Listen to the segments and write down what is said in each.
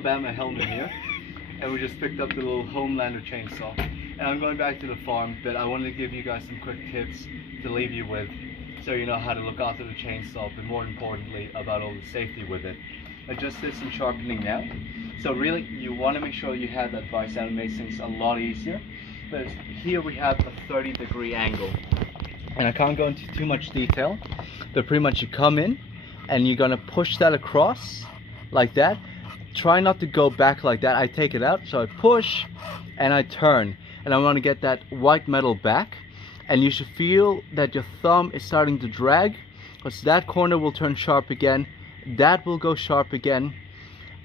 Alabama Helman here, and we just picked up the little Homelander chainsaw. And I'm going back to the farm, but I wanted to give you guys some quick tips to leave you with, so you know how to look after the chainsaw, but more importantly about all the safety with it. I just did some sharpening now, so really you want to make sure you have that vise out. It makes things a lot easier. But here we have a 30-degree angle, and I can't go into too much detail, but pretty much you come in and you're gonna push that across like that. Try not to go back like that. I take it out, so I push and I turn, and I want to get that white metal back, and you should feel that your thumb is starting to drag, because that corner will turn sharp again, that will go sharp again,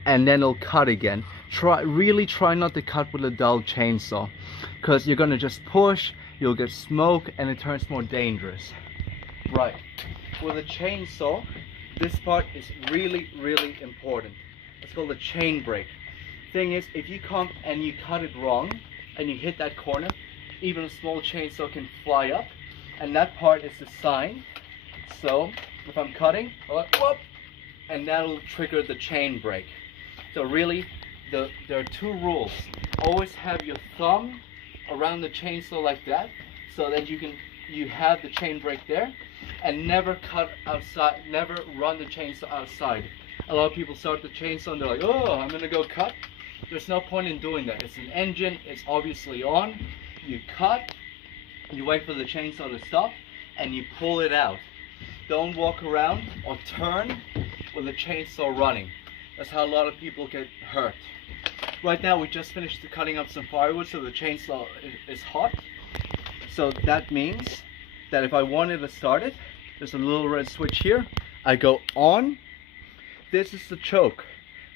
and then it'll cut again. Really try not to cut with a dull chainsaw, because you're gonna just push, you'll get smoke, and it turns more dangerous. Right, with a chainsaw, this part is really important. It's called a chain break. Thing is, if you come and you cut it wrong and you hit that corner, even a small chainsaw can fly up, and that part is the sign. So if I'm cutting, whoop, and that'll trigger the chain break. So really, there are two rules. Always have your thumb around the chainsaw like that, so that you have the chain break there, and never cut outside, never run the chainsaw outside. A lot of people start the chainsaw and they're like, oh, I'm gonna go cut. There's no point in doing that. It's an engine, it's obviously on. You cut, you wait for the chainsaw to stop, and you pull it out. Don't walk around or turn with the chainsaw running. That's how a lot of people get hurt. Right now we just finished cutting up some firewood, so the chainsaw is hot. So that means that if I wanted to start it, there's a little red switch here. I go on. This is the choke.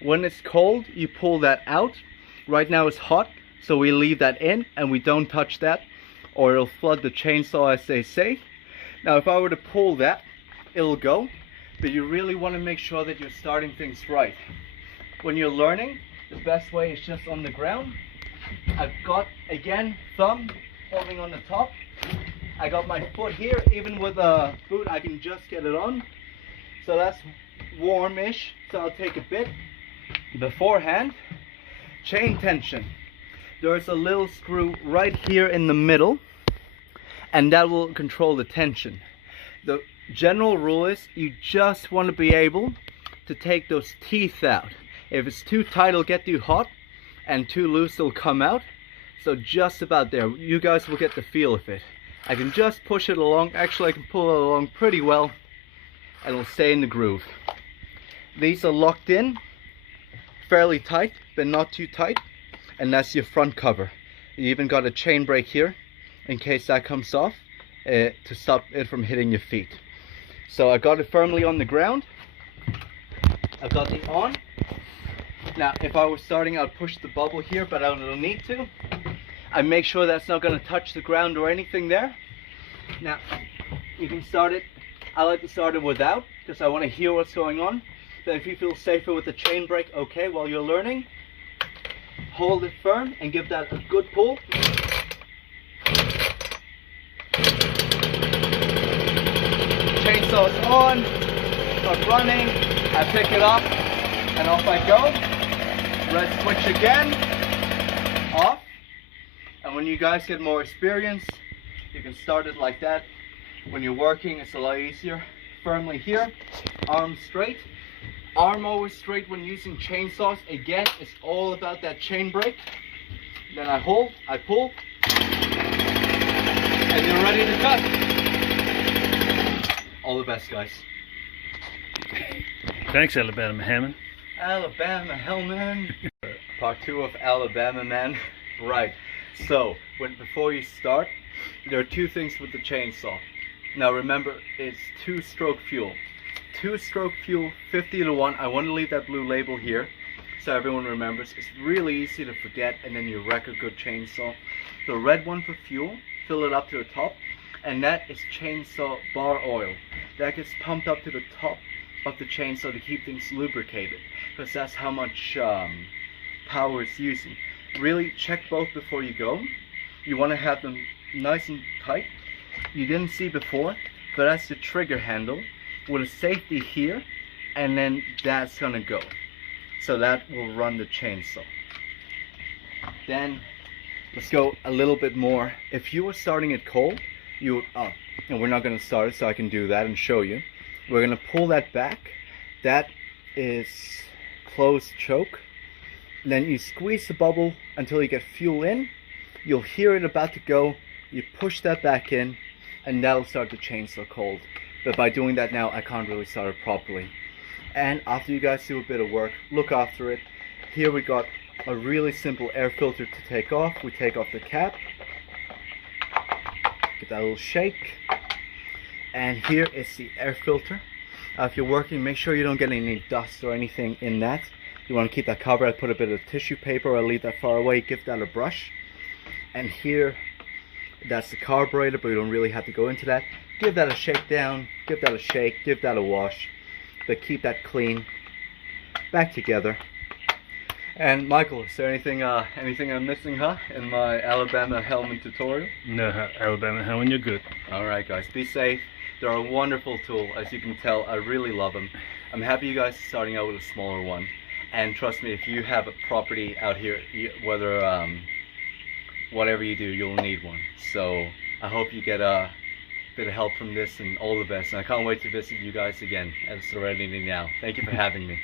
When it's cold, you pull that out. Right now it's hot, so we leave that in and we don't touch that, or it'll flood the chainsaw, as they say. Now if I were to pull that, it'll go, but you really want to make sure that you're starting things right. When you're learning, the best way is just on the ground. I've got, again, thumb holding on the top. I got my foot here. Even with a boot, I can just get it on. So that's warmish, so I'll take a bit. Beforehand, chain tension. There's a little screw right here in the middle, and that will control the tension. The general rule is you just want to be able to take those teeth out. If it's too tight, it'll get too hot, and too loose, it'll come out. So just about there. You guys will get the feel of it. I can just push it along. Actually, I can pull it along pretty well, and it'll stay in the groove. These are locked in fairly tight, but not too tight, and that's your front cover. You even got a chain break here in case that comes off, to stop it from hitting your feet. So I got it firmly on the ground. I've got the on. Now if I was starting, I'd push the bubble here, but I don't need to. I make sure that's not going to touch the ground or anything there. Now you can start it. I like to start it without, because I want to hear what's going on. But if you feel safer with the chain break, okay, while you're learning, hold it firm and give that a good pull. Chainsaw's on, start running, I pick it up, and off I go. Red switch again, off. And when you guys get more experience, you can start it like that. When you're working, it's a lot easier. Firmly here, arm straight. Arm always straight when using chainsaws. Again, it's all about that chain break. Then I hold, I pull, and you're ready to cut. All the best, guys. Thanks, Alabama Helman. Alabama Helman. Part 2 of Alabama Man. Right. So, before you start, there are two things with the chainsaw. Now remember, it's 2-stroke fuel. 2-stroke fuel, 50 to 1. I want to leave that blue label here so everyone remembers. It's really easy to forget, and then you wreck a good chainsaw. The red one for fuel, fill it up to the top, and that is chainsaw bar oil. That gets pumped up to the top of the chainsaw to keep things lubricated, because that's how much power it's using. Really check both before you go. You want to have them nice and tight. You didn't see before, but that's the trigger handle with a safety here, and then that's gonna go. So that will run the chainsaw. Then let's go a little bit more. If you were starting it cold, and we're not going to start it, so I can do that and show you. We're going to pull that back. That is closed choke. Then you squeeze the bubble until you get fuel in. You'll hear it about to go. You push that back in, and that'll start the chainsaw cold. But by doing that now, I can't really start it properly. And after you guys do a bit of work, look after it. Here we got a really simple air filter to take off. We take off the cap, give that a little shake, and here is the air filter. If you're working, make sure you don't get any dust or anything in that. You want to keep that covered. I put a bit of tissue paper, or leave that far away, give that a brush. And here, that's the carburetor, but you don't really have to go into that. Give that a shake down, give that a shake, give that a wash, but keep that clean, back together. And Michael, is there anything I'm missing, in my Alabama Helman tutorial? No, Alabama Helman, you're good. Alright guys, be safe. They're a wonderful tool, as you can tell. I really love them. I'm happy you guys are starting out with a smaller one. And trust me, if you have a property out here, whatever you do, you'll need one. So I hope you get a bit of help from this, and all the best. And I can't wait to visit you guys again, as it's already now. Thank you for having me.